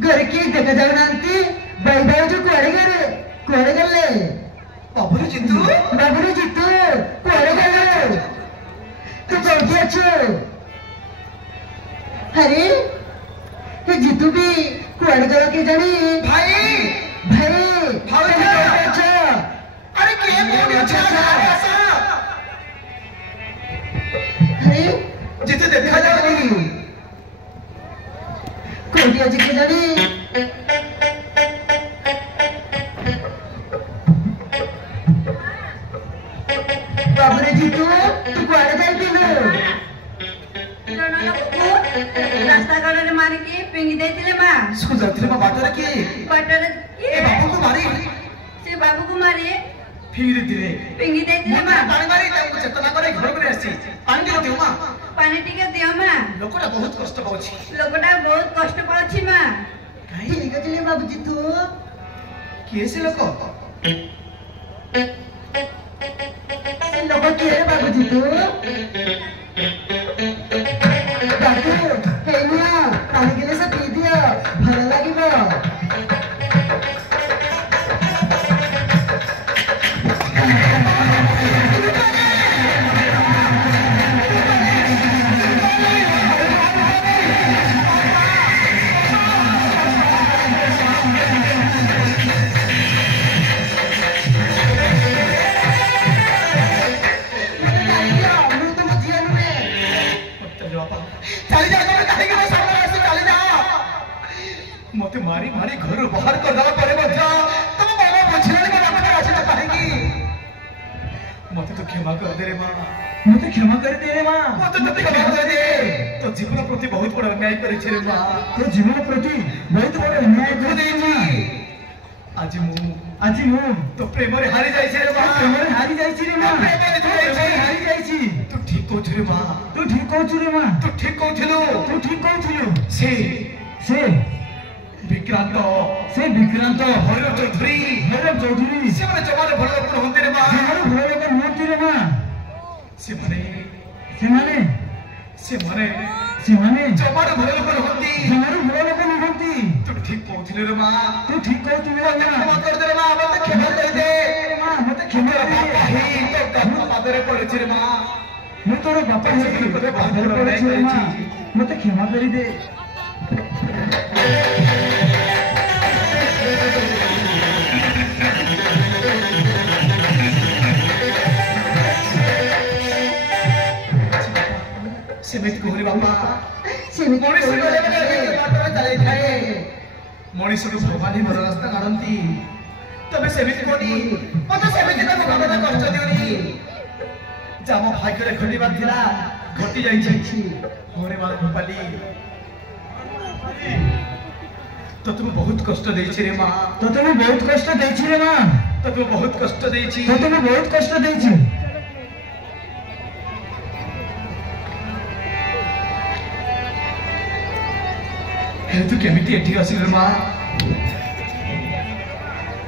घर की देखा जाऊ नांती भाई भाई जो कुआड़े गले बाबुरे जितू कुआड़े गले तू कौन अच्छो अरे ये जीतू भी कुआड़े गलो के जानी भाई अच्छा अरे के मोने अच्छा अरे जितू देखा जाओगी कोई आज के जानी बाबुरे जीतू तू कुआड़े जाती रास्ता कड़े मारी की पिंगी देती माँ स्कूल जाती माँ बाटर की बाबू को मारी से बाबू को मारी पिंगी देती माँ पानी मारी तब चेतना करे घर में आसी पानी दियो माँ पानी टिके दियो माँ लोकटा बहुत कष्ट पाउछि बहुत कष्ट पाउछि माँ ठीक है चलिए बाबू जीतू केसे लोक लोग किए बाबू जीतू बाबू हे मिया पानी के लिए सब पी दिया भला लागिबो मते मारी मारी घर बाहर कर दवा परे मत तुम मामा बुझिले के बाप के आछे काहेकी मते तो क्षमा कर दे रे मां मते क्षमा कर दे रे मां मते तो क्षमा कर दे तो जीवन प्रति बहुत बड़ा अन्याय करे छे रे मां तो जीवन प्रति बहुत बड़ा अन्याय कर दे छी आज मु तो प्रेम रे हारी जाई छे रे मां प्रेम रे हारी जाई छी रे मां प्रेम रे हारी जाई छी तू ठीक कहू रे मां तू ठीक कहू रे मां तू ठीक कहू से विक्रांत भैरव चौधरी से माने जमाने भलो लोक होंते रे मां से माने जमाने भलो लोक होंती तू ठीक कहू रे मां क्षमा कर दे रे मां मते क्षमा कर दे मते क्षमा कर दे तो पादरे पड़े छे रे मां मु तोर बापा से पादरे पड़े छे रे मां मते क्षमा कर दे सेमित कोहरी बापा सेमित मनीष को भगवान ही रास्ता काढंती तबे सेमित कोनी मते सेमित तब भगवान कष्ट दियोनी जाम भाग्य रे घटी बात थिला घटी जाई छी होरे माल गोपाली तो तुम बहुत कष्ट देई छी रे मां तो तुम बहुत कष्ट देई छी रे मां तो तुम बहुत कष्ट देई छी तो तुम बहुत कष्ट देई छी तू केमिति एठी आसिल मां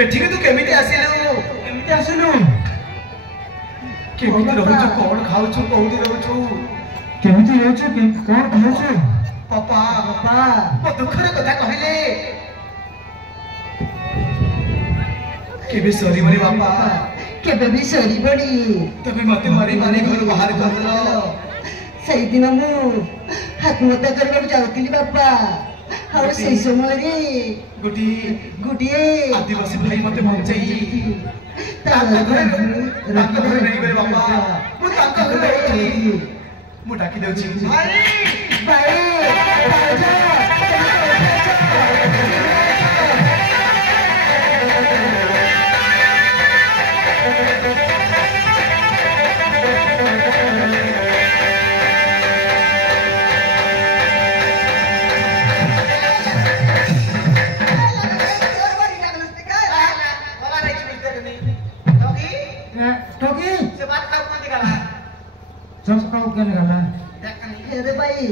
एठी के तू केमिति आसिलु केमिति रहउछु कोन खाउछु कोउदी रहउछु केमिति रहउछु कोन खाउछु पापा मो दुखर कथा कहिले केबे सरी मरे बापा केबे भी सरी बड़ी तबे मते मारी मारी घर बाहर करलो सही दिन मु आत्महत्या करबा जाउतिली बापा हाउ से समय गुटिए आदिवासी भाई मते बंचाई ताका घर नहीं गरे बापा मु ताका घर रहउछी मु डाकी देउछी भाई क्या निकाला अरे भाई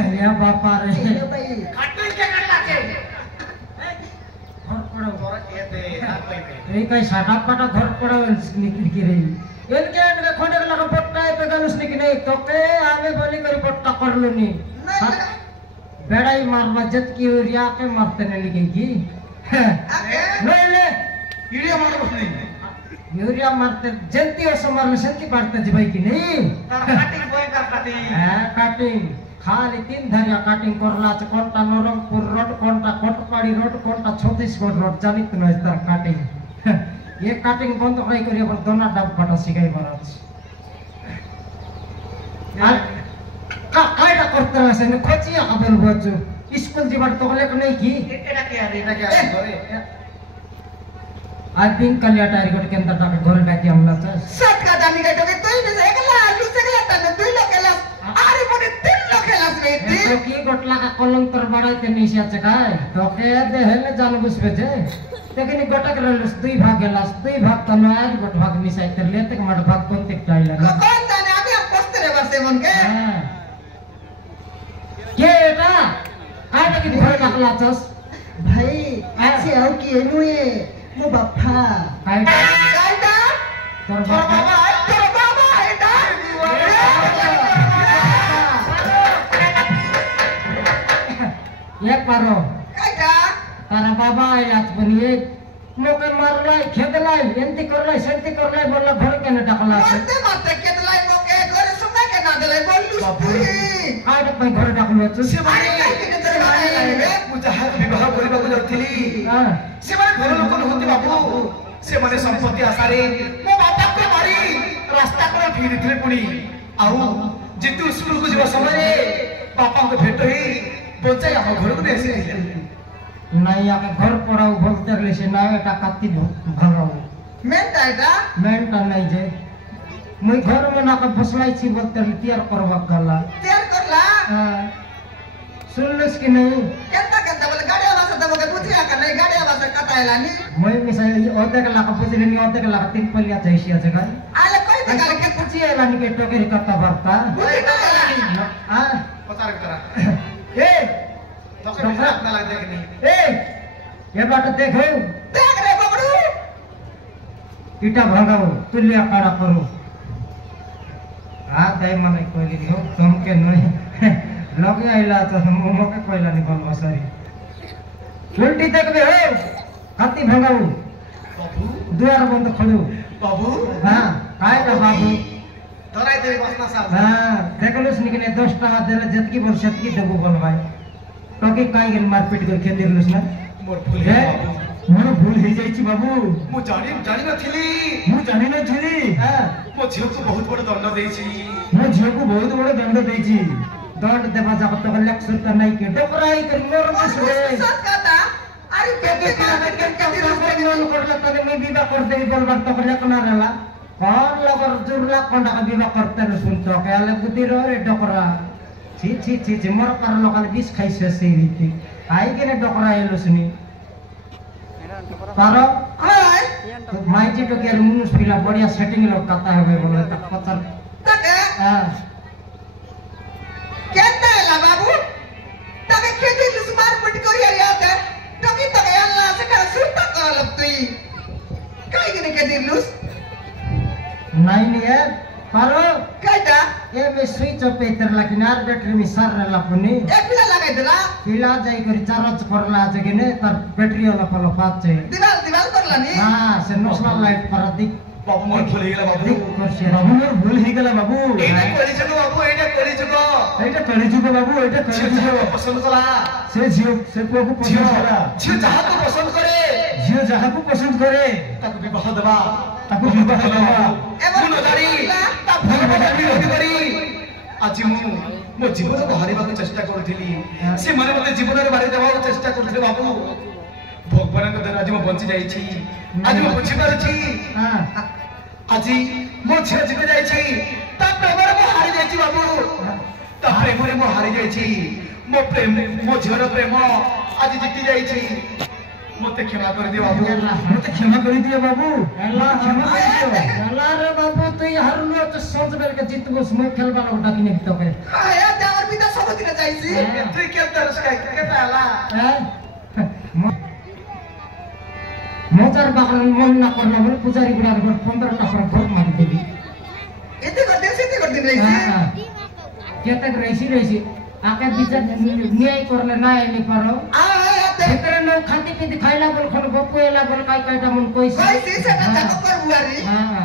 अरे बापा रे भाई काटल के काटला के घर पड़ो ए कई साटा पाटा घर पड़ो निकल के रही इनके इनके खोने के लगा पट्टा पे गलुस निकल नहीं तो के आवे बोली करी पट्टा कर लो नी बेड़ाई मारवा जत की यूरिया के मारते ने लिखेगी ले ले यूरिया मार बसनी यूरिया मारते जंती और समार में संती काटते जिबाई की नहीं कटिंग बोय कर काटिंग खाली 3 धरिया काटिंग करला च Konta Narampur road Konta Kotpadi road Konta Chhattisgarh road जानित न इधर काटिंग ये काटिंग बंद कई करिया पर दोना डब काटा सिखाई बरछ कायदा करते हैं से खोचिया कबल बच्चो स्कूल जीवन तो ले नहीं की एटा क्या करे आई थिंक कल्याटारी कोट के अंदर तक घर बैठ हमला था सट का दानी का तो तू ही से एकला आलू से एकला तने 2 लोग केला आरे मोने 3 लोग केला रे तो की गोटला का कलंतर बड़ाई ते निशा चकाय तो के दे हेले जान बुझबे जे लेकिन गोटक रहलस 2 भाग गेलास 2 भाग तनो आज गोट भाग मिसाई तर लेते के मड भाग कोनते टाइल लगा कौन दाने अभी हम पोस्टर रे बसे मन के के एटा काटे की घर नकला चस भाई ऐसे आओ कि एनुए मो बापा काटा काटा तोर तोर बाबा एटा एक पारो काटा तारा बाबा आज बनिए मोके मारलाई खेदलाई एंती करलाई सेंती करलाई बोला घर के न डकला मरते मरते केतलाई मोके घर सुने के ना देले बोलू काट पे घर डकलो छु से माने के तेरे माने लागे मुझे विवाह करबा को जाउथिली हां से माने घर लोक होती बाबू से माने संपत्ति आसारे मो बापा को मारी रास्ता को फिरथिले पुणी आउ जितु स्कूल को जीवा समय बापा को भेट ही बचाई हम घर को देसी नहीं आके घर पड़ाऊ बोलते रहे से ना एटा कत्ती भराऊ मेंटा एटा मेंटा नहीं जे मुई घर में ना के फसलाई छी बोलते तैयार करवा गला तैयार करला सुनलस कि नहीं केता केता बोले गाड़ी आवाज त मोके बुझिया का नहीं गाड़ी आवाज कटाइला नी मैं मिसाई ओते के लाका पुछले नि ओते के लाका 3 पलिया चाहिए जगह आले कोई त गाली के पुछिए लानी के टोकेरी कत्ता भरता बुझी ना हां पता करा ए तो के अपना लग जाए कि नहीं ए ये बात देखो देख रे बबड़ू ईटा भंगाओ तुल्य काड़ा करो हां दई मने कोइली हो तुम के नहीं लगे आइला तो हम मोके कोइला नि बोलबा सरी उल्टी देखबे हो कत्ती भंगाओ बाबू द्वार बंद खोलो बाबू हां काय का बाबू धराई दे बसना साहब हां देखलुस निकने 10 टाका देले जतकी बोल सतकी देबो बोलबाई टोके काई गेल मारपीट कर के दिलुस ना मोर भूल है बाबू मोर भूल हे जाई छी बाबू मु जानी न थिली मु जानि न छिली हां मो झियो को बहुत बड़ दंड देई छी मो झियो को बहुत बड़ दंड देई छी दंड देबा जा तो लक्ष्य त नहीं के डोकराई कर मोर बसरे सत कहता अरे के मन करला तने मैं विवाह कर देई बोलबा तो लकना रहला कौन लगर जुरला कोंडा का विवाह करते न सुन तो के आले बुद्धि रे डोकरा छी छी छी छी मोर कर लोकल 20 खाइसे सेरीती आई के ने डोकरा एलो सुनी पर हाय तो माइटी तो के मुनुस पिला बढ़िया सेटिंग लोग कहता है बोले तक पत्थर तक हां केता ला बाबू तके खेती लुसमार पट को याद है टोकी तक अल्लाह से का सुता का लगती काई के के दिलुस नहीं नहीं है पारो काटा ए में स्विच ऑफ पेतर लकिनार बैटरी में सर रहला पुनी एक पिला लगाई देला पिला जाई करी चार्ज करला जगे ने तर बैटरी वाला फलो पात छे दीवाल करला नी हां से नेशनल लाइट पर दिख बाबू मोर भूल गेला बाबू दिख करछे बाबू मोर भूल हे गेला बाबू एटा कोली जगो बाबू एटा कोली जगो एटा करी जुगो बाबू एटा करी जुगो पसंद कला से जियो से को पसंद करा झियो जहां को पसंद करे जियो जहां को पसंद करे ताको विवाह देबा ताको विवाह देबा मु नजारी ता भूल बदली होती करी आज मो जीवन को हारिबा को चेष्टा करथिली से माने मते जीवन रे मारि देबा को चेष्टा करथिले बाबू भगवान को दर आज मो बंची जाई छी आज मो बुझी पार छी हां आज मो छे जीते जाई छी ता प्रेम रे मो हारि जाई छी बाबू ता प्रेम रे मो हारि जाई छी मो प्रेम मो झियर प्रेम आज जीती जाई छी मते क्षमा कर दियो बाबू मते क्षमा कर दियो बाबू अल्लाह क्षमा कर दियो अल्लाह रे बाबू तू हरलो तो सोच बेर के जितबो स्मो खेलबा लोग डाकी नहीं तो के आया दावर भी तो सब दिन चाहिए तू के तरस का के ताला हैं मोचार बाकल मन ना करना मन पुजारी गुडा 15 टा पर भोट मार देबी इते कर दिन रही केतक रहीसी आके बिचार न्याय करले ना आइले पारो आते ভিতরে নৌ খাতি পিতি খাইলা বল কোন গপুয়েলা বল কাই কাইটা মন কইছে কইছি সেটা দেখো করবুয়ারি হ্যাঁ